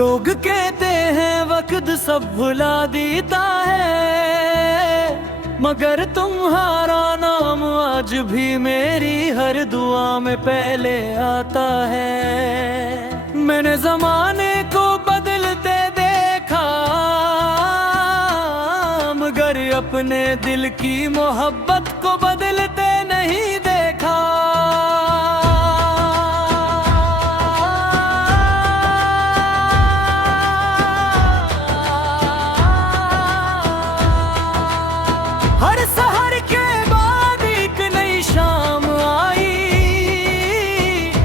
लोग कहते हैं वक्त सब भुला देता है, मगर तुम्हारा नाम आज भी मेरी हर दुआ में पहले आता है। मैंने जमाने को बदलते देखा, मगर अपने दिल की मोहब्बत को बदलते नहीं देखा। हर सहर के बाद एक नई शाम आई,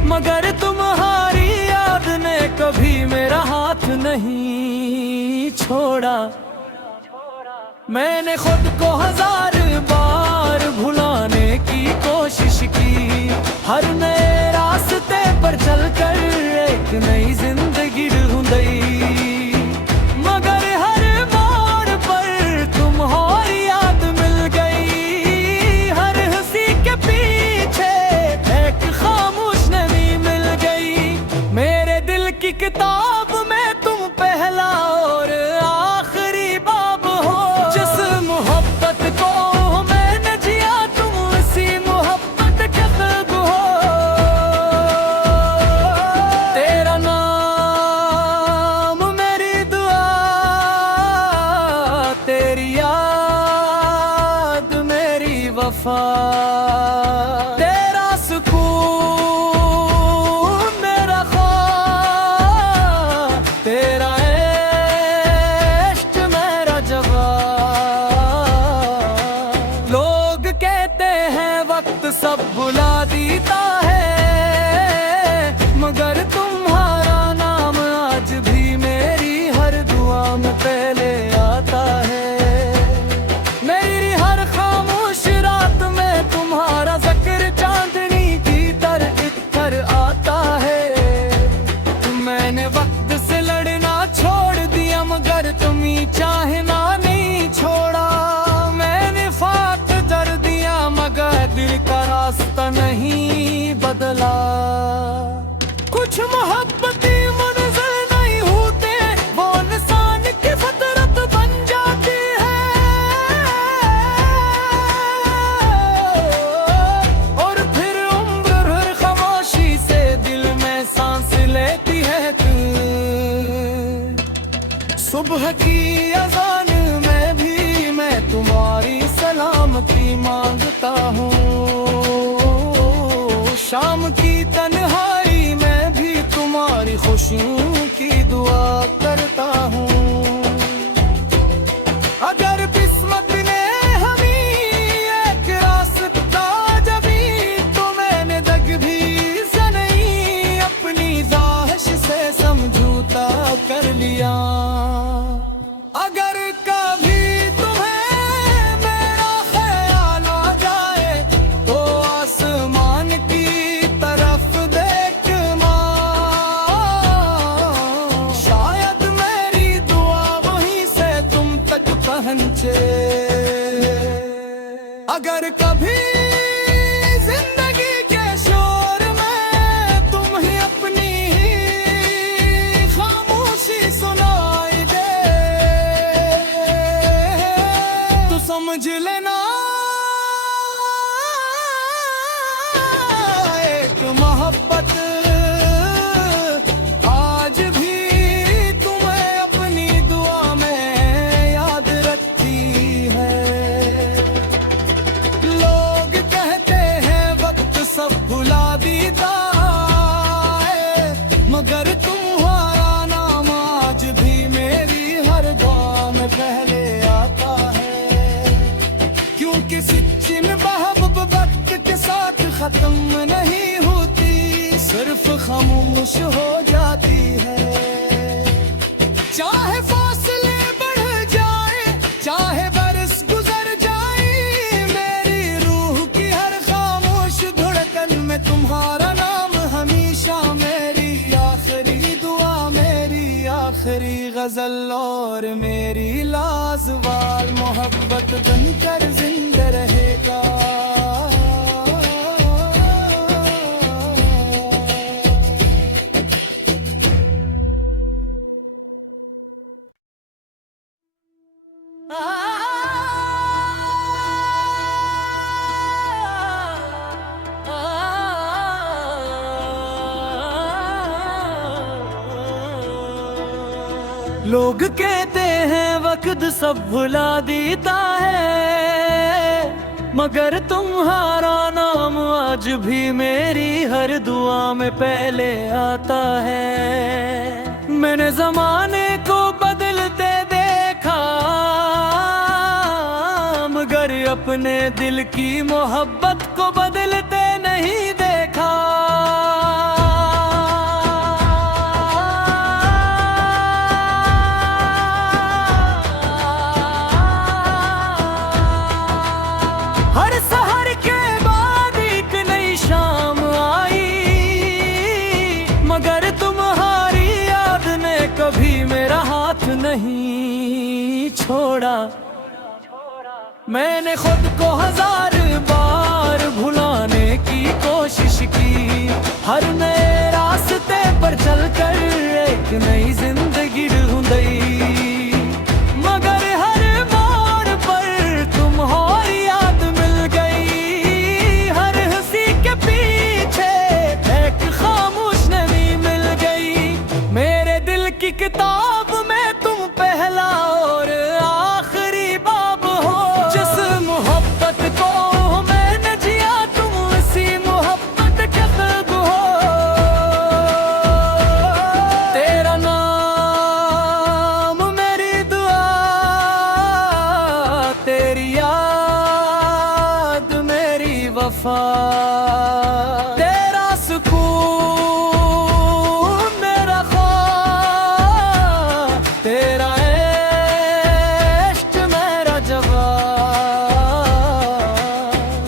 मगर तुम्हारी याद ने कभी मेरा हाथ नहीं छोड़ा। मैंने खुद को 1000 बार भुलाने की कोशिश की, हर नए रास्ते पर चलकर एक नई जिंदगी ढूंढी, मगर हर मोड़ पर तुम्हारी याद मिल गई। हर हंसी के पीछे एक खामोश नमी मिल गई। मेरे दिल की किताब में तुम पहला और आखिरी बाब हो। जिस मोहब्बत को मैंने जिया तुम उसी मोहब्बत के ख्वाब हो। तेरा नाम मेरी दुआ, तेरी याद मेरी वफा, तेरा सुकून मेरा ख्वाब, तेरा इश्क मेरा जवाब। लोग कहते हैं वक्त सब भुला देता है, मगर तुम्हारा नाम आज भी मेरी हर दुआ में पहले आता है। मेरी हर खामोश रात में तुम्हारा जिक्र चांदनी की तरह इतर आता है। मैंने वक्त से लड़ना छोड़ दिया, मगर तुम्ही चाहना नहीं छोड़ा। मैंने फाक कर दिया, मगर दिल का रास्ता नहीं बदला। कुछ मोहब्बती मंजिल नहीं होते, वो इंसान की फितरत बन जाती है, और फिर उम्र भर खामोशी से दिल में सांस लेती है तू। सुबह की अज़ान में भी मैं तुम्हारी सलामती मांगता हूँ, शाम की तन्हाई में भी तुम्हारी खुशियों की दुआ करता हूँ। अगर किस्मत ने हमें एक रास्ता जबी, तो मैंने दग भी से नहीं अपनी ज़ाहिश से समझौता कर लिया। अगर कभी तुम्हें मेरा ख्याल आ जाए, तो आसमान की तरफ देख माँ, शायद मेरी दुआ वहीं से तुम तक पहुँचे। अगर कभी जिंदगी के शोर में तुम ही अपनी खामोशी सुनाई दे, तो समझ लेना एक मोहब्बत आज भी तुम्हें अपनी दुआ में याद रखती है। लोग कहते हैं वक्त सब भुला देता है, मगर तुम्हारा नाम आज भी मेरी हर दुआ में पहले आता है। क्योंकि सच्ची मोहब्बत वक्त के साथ खत्म नहीं होती, सिर्फ खामोश हो जाती है। चाहे फासले बढ़ जाए, चाहे बरस गुजर जाए, मेरी रूह की हर खामोश धड़कन में तुम्हारा नाम हमेशा मेरी आखिरी दुआ, मेरी आखिरी गजल और मेरी लाजवाल मोहब्बत बनकर जिंदा रहेगा। लोग कहते हैं वक्त सब भुला देता है, मगर तुम्हारा नाम आज भी मेरी हर दुआ में पहले आता है। मैंने जमाने को बदलते देखा, मगर अपने दिल की मोहब्बत को बदलते नहीं देखा। हर सहर के बाद एक नई शाम आई, मगर तुम्हारी याद ने कभी मेरा हाथ नहीं छोड़ा। मैंने खुद को 1000 बार भुलाने की कोशिश की, हर नए रास्ते पर चलकर एक नई जिंदगी ढूंढी, मगर हर मोड़ पर तुम्हारी याद मिल गई। हर हंसी के पीछे एक खामोश नमी मिल गई। मेरे दिल की किताब में तुम पहला और आखिरी बाब हो। जिस मोहब्बत को मैंने जिया तुम इसी मोहब्बत के ख्वाब हो। तेरा नाम मेरी दुआ, तेरी याद मेरी वफा, तेरा सुकून मेरा ख्वाब, तेरा इश्क मेरा जवाब।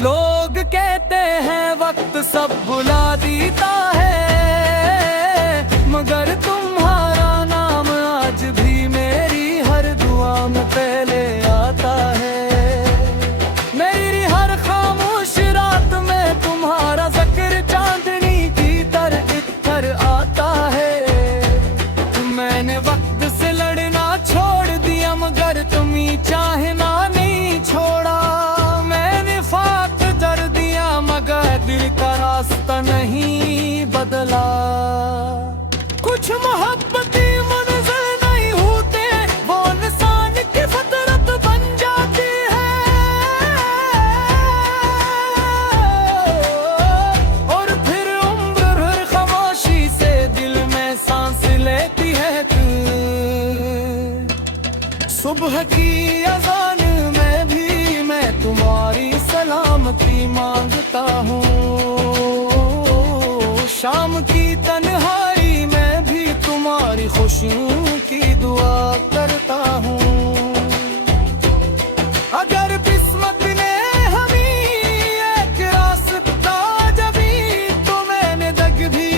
लोग कहते हैं वक्त सब भुला देता है, मगर तुम्हारा नाम आज भी मेरी हर दुआ में पहले आता है। मेरी हर खामोश रात में तुम्हारा जिक्र चांदनी की तरह आता है। मैंने वक्त से लड़ना छोड़ दिया, मगर तुम्ही चाहना नहीं छोड़ा। मैंने फाक कर दिया, मगर दिल का रास्ता नहीं बदला। कुछ मोहब्बती मंजिल नहीं होते, वो इंसान की फितरत बन जाती है। और फिर उम्र भर खामोशी से दिल में सांस लेती है तू। सुबह की अज़ान में भी मैं तुम्हारी सलामती मांगता हूँ, शाम की तन्हाई में भी तुम्हारी खुशियों की दुआ करता हूँ। अगर किस्मत ने हमें एक रास्ता जबी, तो मैंने दग भी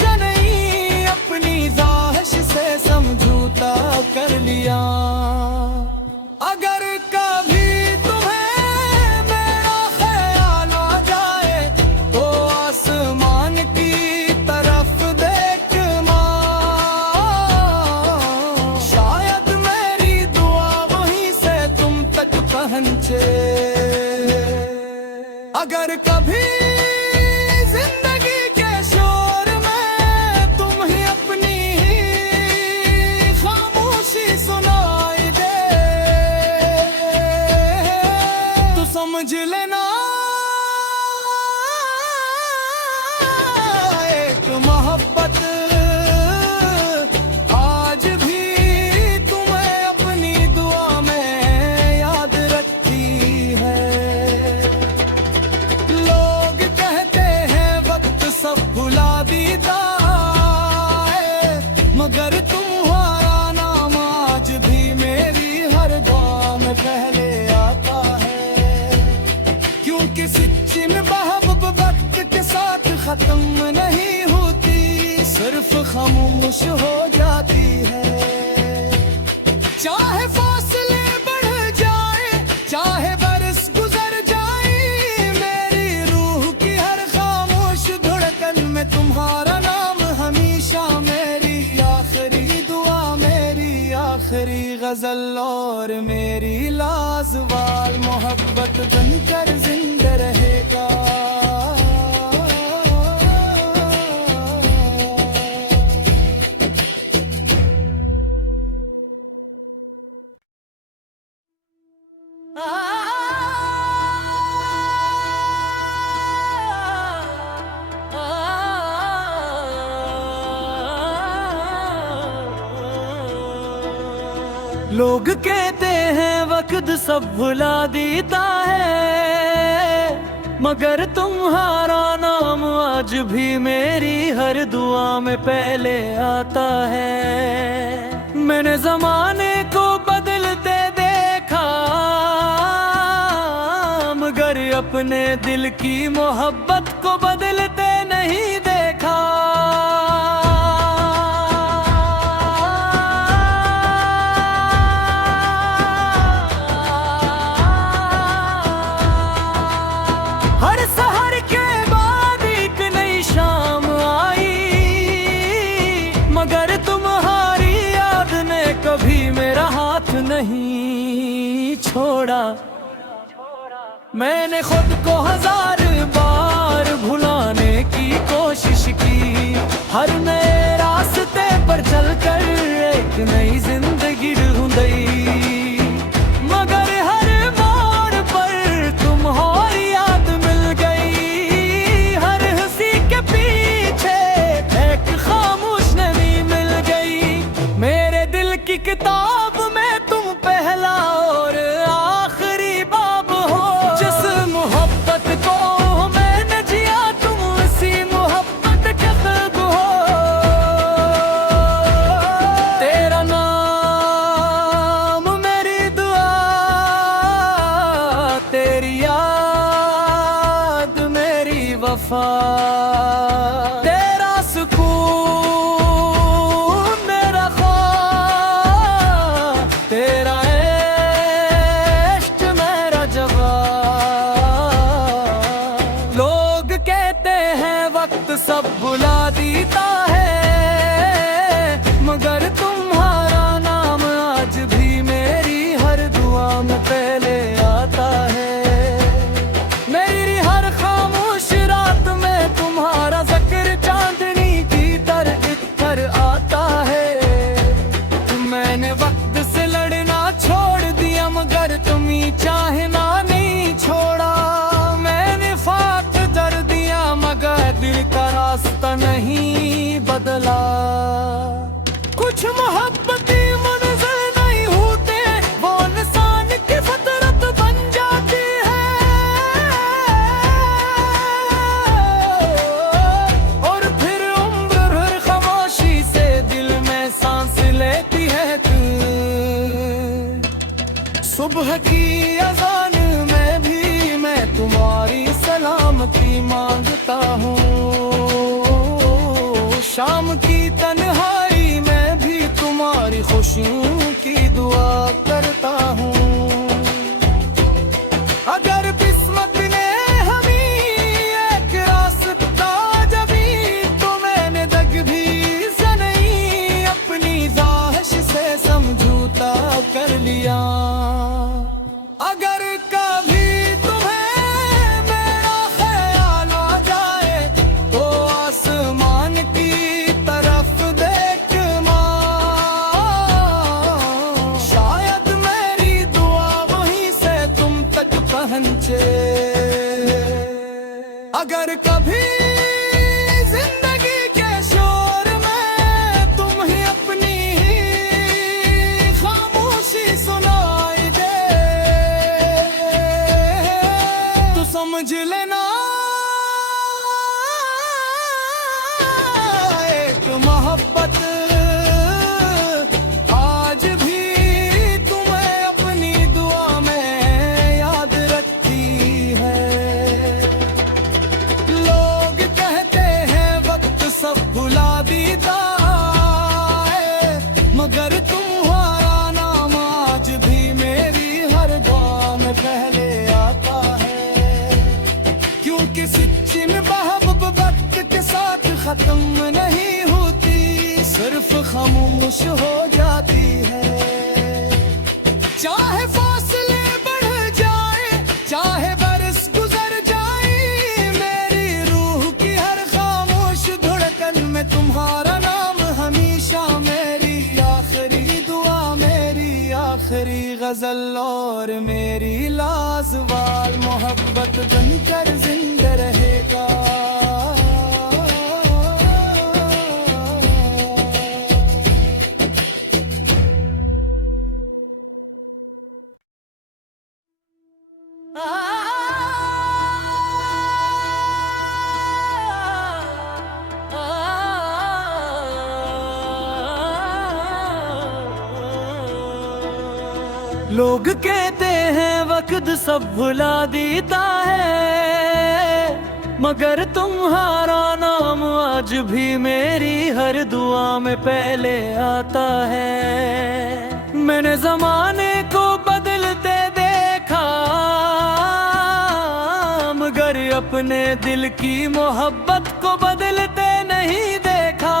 से नहीं अपनी ज़ाहिश से समझौता कर लिया। अगर कभी तुम्हें मेरा ख्याल आ जाए, तो आसमान की तरफ देख माँ, शायद मेरी दुआ वहीं से तुम तक पहुँचे। अगर कभी जिंदगी के शोर में तुम ही अपनी खामोशी सुनाई दे, तो समझ लेना एक मोहब्बत आज भी तुम्हें अपनी दुआ में याद रखती है। लोग कहते हैं वक्त सब भुला देता है, मगर तुम्हारा नाम आज भी मेरी हर दुआ में पहले आता है। क्योंकि सच्ची मोहब्बत वक्त के साथ खत्म नहीं होती, सिर्फ खामोश हो जाती है। चाहे फासले बढ़ जाए, चाहे बरस गुजर जाए, मेरी रूह की हर खामोश धड़कन में तुम्हारा नाम हमेशा मेरी आखिरी दुआ, मेरी आखिरी गजल और मेरी लाजवाल मोहब्बत बनकर जिंदा रहेगा। लोग कहते हैं वक्त सब भुला देता है, मगर तुम्हारा नाम आज भी मेरी हर दुआ में पहले आता है। मैंने जमाने को बदलते देखा, मगर अपने दिल की मोहब्बत को बदलते नहीं देखा। हर सहर के बाद एक नई शाम आई, मगर तुम्हारी याद ने कभी मेरा हाथ नहीं छोड़ा। मैंने खुद को 1000 बार भुलाने की कोशिश की, हर नए रास्ते पर चलकर एक नई जिंदगी ढूंढी, मगर हर मोड़ पर तुम्हारी याद मिल गई। हर हंसी के पीछे एक खामोश नमी मिल गई। मेरे दिल की किताब में तुम पहला और आखिरी बाब हो। जिस मोहब्बत को मैंने जिया तुम उसी मोहब्बत के खुद हो। तेरा नाम मेरी दुआ, तेरी याद मेरी वफा, तेरा सुकून मेरा ख्वाब, तेरा इश्क मेरा जवाब। लोग कहते हैं वक्त सब भुला देता है, मगर तुम्हारा नाम आज भी मेरी हर दुआ में पहले आता है। मेरी हर खामोश रात में तुम्हारा जिक्र चांदनी की तरह इतर आता है। मैंने वक्त से लड़ना छोड़ दिया, मगर तुम्ही चाहना नहीं छोड़ा। मैंने फाक कर दिया, मगर दिल का रास्ता नहीं बदला। कुछ मोहब्बती मंजिल नहीं होते, वो इंसान की फितरत बन जाती है। और फिर उम्र भर खामोशी से दिल में सांस लेती है तू। सुबह की अजान में भी मैं तुम्हारी सलामती मांगता हूँ, शाम की तन्हाई में भी तुम्हारी खुशियों की दुआ करता हूँ। अगर किस्मत ने हमें एक रास्ता जबी, तो मैंने दग भी से नहीं अपनी ख्वाहिश से समझौता कर लिया। अगर कभी तुम्हें मेरा ख्याल आ जाए, तो आसमान की तरफ देख मां, शायद मेरी दुआ वहीं से तुम तक पहुंचे। अगर कभी जिंदगी के शोर में तुम ही अपनी खामोशी सुनाई दे, तो समझ लेना एक मोहब्बत आज भी तुम्हें अपनी दुआ में याद रखती है। लोग कहते हैं वक्त सब भुला देता है, मगर तुम्हारा नाम आज भी मेरी हर दुआ में पहले आता है। क्योंकि सच्ची मोहब्बत वक्त के साथ खत्म नहीं होती, सिर्फ खामोश हो जाती है। चाहे फासले बढ़ जाए, चाहे बरस गुजर जाए, मेरी रूह की हर खामोश धड़कन में तुम्हारा नाम हमेशा मेरी आखिरी दुआ, मेरी आखिरी गजल और मेरी लाजवाल मोहब्बत बनकर जिंदा रहेगा। लोग कहते हैं वक्त सब भुला देता है, मगर तुम्हारा नाम आज भी मेरी हर दुआ में पहले आता है। मैंने जमाने को बदलते देखा, मगर अपने दिल की मोहब्बत को बदलते नहीं देखा।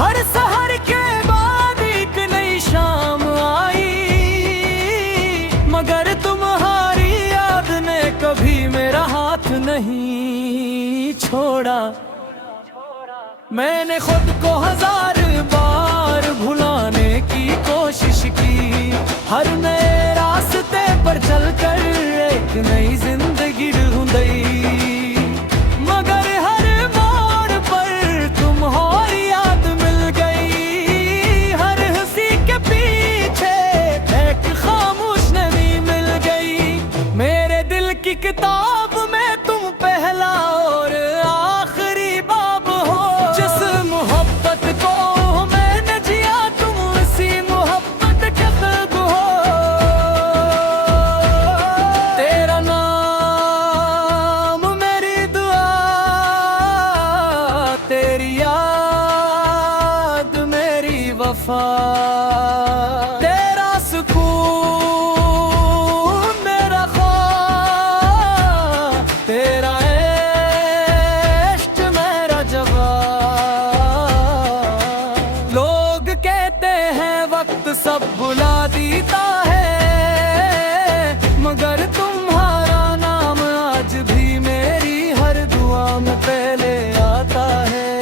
हर सहर के बाद एक नई शाम आई, मगर तुम्हारी याद ने कभी मेरा हाथ नहीं छोड़ा। मैंने खुद को 1000 बार भुलाने की कोशिश की, हर नए रास्ते पर चलकर एक नई जिंदगी ढूंढी, मगर हर मोड़ पर तुम्हारी याद मिल गई। हर हंसी के पीछे एक खामोश नमी मिल गई। मेरे दिल की किताब में तुम पहला और आखिरी बाब हो। जिस मोहब्बत को मैंने जिया तुम उसी मोहब्बत के खुद हो। तेरा नाम मेरी दुआ, तेरी याद मेरी वफा, तेरा सुकून मेरा ख्वाब, तेरा इश्क मेरा जवाब। लोग कहते हैं वक्त सब भुला देता है, मगर तुम्हारा नाम आज भी मेरी हर दुआ में पहले आता है।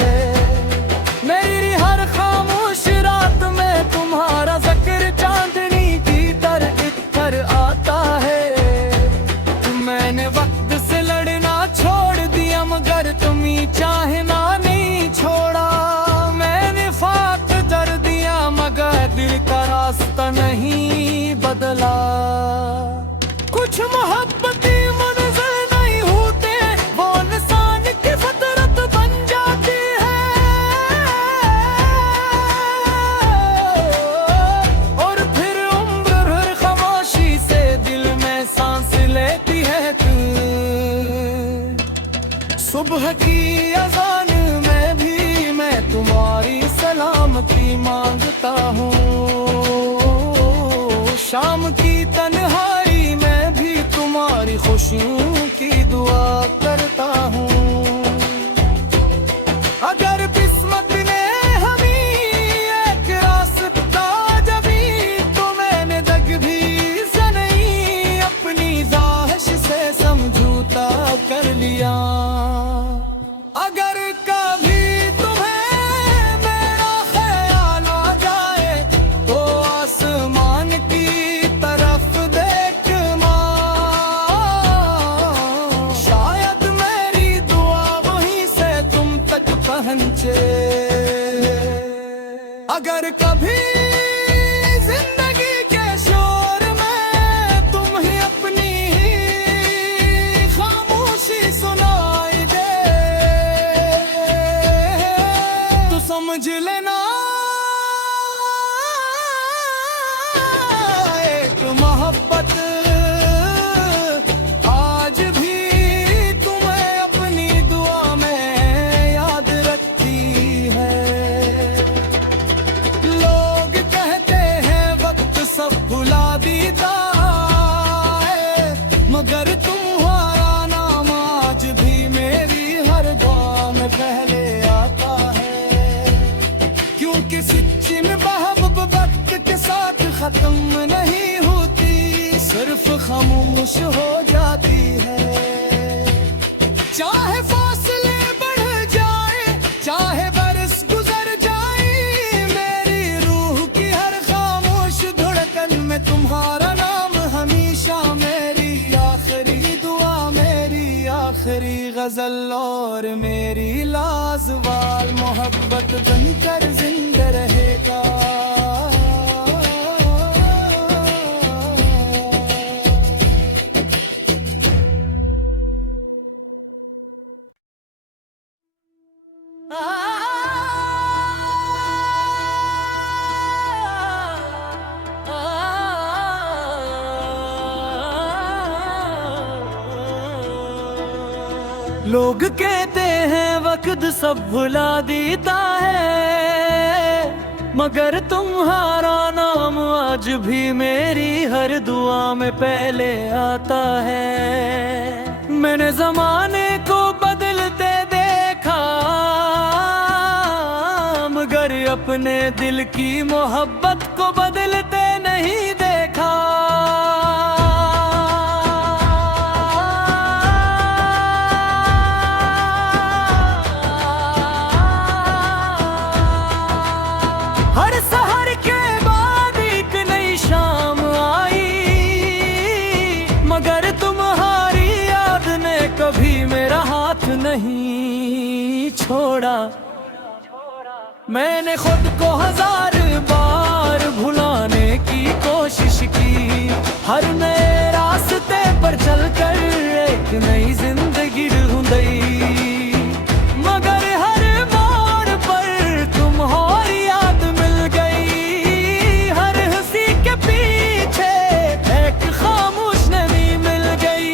मेरी हर खामोश रात में तुम्हारा जिक्र चांदनी की तरह इतर आता है। मैंने वक्त से लड़ना छोड़ दिया, मगर तुम्हें चाहना नहीं छोड़ा। मैंने फाक कर दिया, मगर दिल का रास्ता नहीं बदला। कुछ मोहब्बती मंज़िल नहीं होते, वो इंसान की फितरत बन जाती है। और फिर उम्र भर खामोशी से दिल में सांस लेती है तू। सुबह की अज़ान में भी मैं तुम्हारी सलामती मांगता हूँ, शाम की तन्हाई में भी तुम्हारी खुशियों की दुआ करता हूँ। अगर किस्मत ने हमें एक रास्ता जबी, तो मैंने दग भी से नहीं अपनी ज़ाहिश से समझौता कर लिया। अगर कभी तुम्हें मेरा ख्याल आ जाए, तो आसमान की तरफ देख माँ, शायद मेरी दुआ वहीं से तुम तक पहुँचे। अगर कभी जिंदगी के शोर में तुम ही अपनी खामोशी सुनाई दे, तो समझ लेना एक मोहब्बत आज भी तुम्हें अपनी दुआ में याद रखती है। लोग कहते हैं वक्त सब भुला देता है, मगर तुम्हारा नाम आज भी मेरी हर दुआ में पहले आता है। क्योंकि सच्ची में मोहब्बत वक्त के साथ खत्म नहीं होती, सिर्फ खामोश हो जाती है। चाहे फासले बढ़ जाए, चाहे बरस गुजर जाए, मेरी रूह की हर खामोश धड़कन में तुम्हारा नाम हमेशा मेरी आखिरी दुआ, मेरी आखिरी गजल और मेरी लाजवाल मोहब्बत बनकर जिंदा रहेगा। लोग कहते हैं वक्त सब भुला देता है, मगर तुम्हारा नाम आज भी मेरी हर दुआ में पहले आता है। मैंने जमाने को बदलते देखा, मगर अपने दिल की मोहब्बत को बदलते नहीं देखा। हर सहर के बाद एक नई शाम आई, मगर तुम्हारी याद ने कभी मेरा हाथ नहीं छोड़ा। मैंने खुद को 1000 बार भुलाने की कोशिश की, हर नए रास्ते पर चलकर एक नई जिंदगी ढूंढी, मगर हर मोड़ पर तुम्हारी याद मिल गई। हर हंसी के पीछे एक खामोश नमी मिल गई।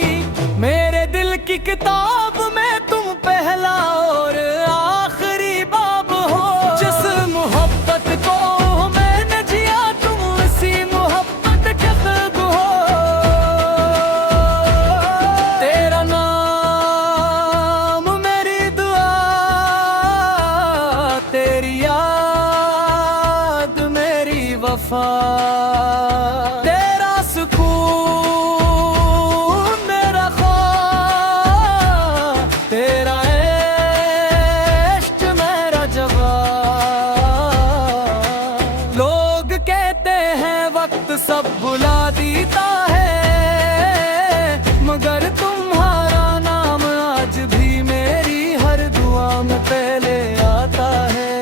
मेरे दिल की किताब में तुम पहला और आखिरी बाब हो। जिस मोहब्बत को मैंने जिया तुम उसी मोहब्बत के खुद हो। तेरा नाम मेरी दुआ, तेरी याद मेरी वफा, तेरा सुकून मेरा ख्वाब, तेरा इश्क मेरा जवाब। लोग कहते हैं वक्त सब भुला देता है, मगर तुम्हारा नाम आज भी मेरी हर दुआ में पहले आता है।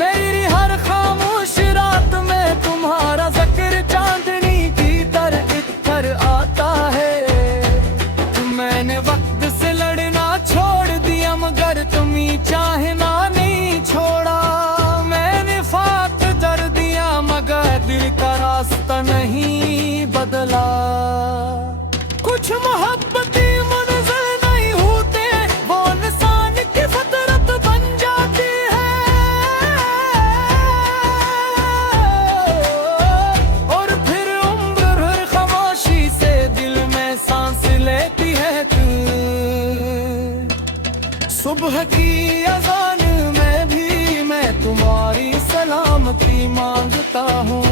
मेरी हर खामोश रात में तुम्हारा जिक्र चांदनी की तरह इतर आता है। मैंने वक्त से लड़ना छोड़ दिया, मगर तुम्हें चाहना नहीं छोड़ा। मैंने फाक कर दिया, मगर दिल का रास्ता नहीं बदला। कुछ मोहब्बती मंजिल नहीं होते, वो इंसान की फितरत बन जाती है। और फिर उम्र भर खामोशी से दिल में सांस लेती है तू। सुबह की अजान में भी मैं तुम्हारी सलामती मांगता हूँ,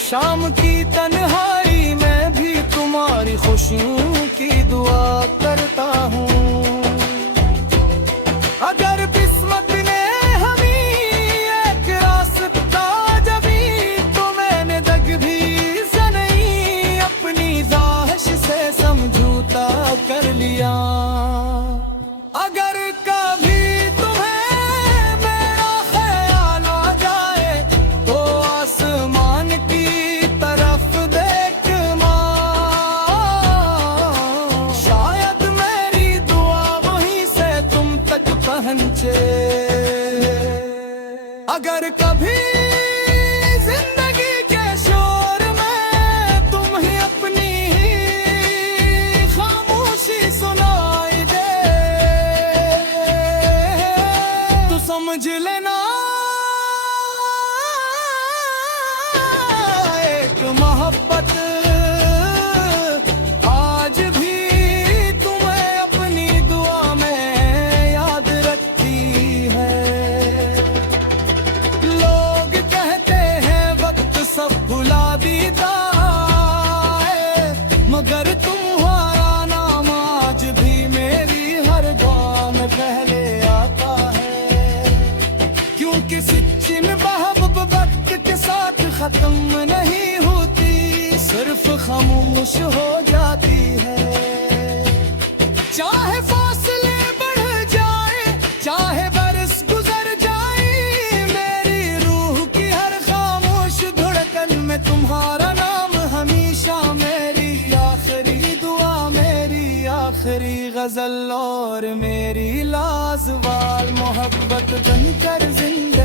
शाम की तन्हाई में भी तुम्हारी खुशियों की दुआ करता हूँ। अगर किस्मत ने हमें एक रास्ता जबी, तो मैंने दग भी से नहीं अपनी ख्वाहिश से समझौता कर लिया। अगर कभी तुम्हें मेरा ख्याल आ जाए, तो आसमान की तरफ देख मां, शायद मेरी दुआ वहीं से तुम तक पहुंचे। अगर कभी जिंदगी के शोर में तुम ही अपनी ही खामोशी सुनाई दे, तो समझ लेना एक मोहब्बत आज भी तुम्हें अपनी दुआ में याद रखती है। लोग कहते हैं वक्त सब भुला देता है, मगर तुम्हारा नाम आज भी मेरी हर दुआ में पहले आता है। क्योंकि सच्ची मोहब्बत वक्त के साथ खत्म नहीं होती, सिर्फ खामोश हो जाती है। चाहे फासले बढ़ जाए, चाहे बरस गुजर जाए, मेरी रूह की हर खामोश धड़कन में तुम्हारा नाम हमेशा मेरी आखिरी दुआ, मेरी आखिरी गजल और मेरी लाजवाल मोहब्बत बनकर जिंदगी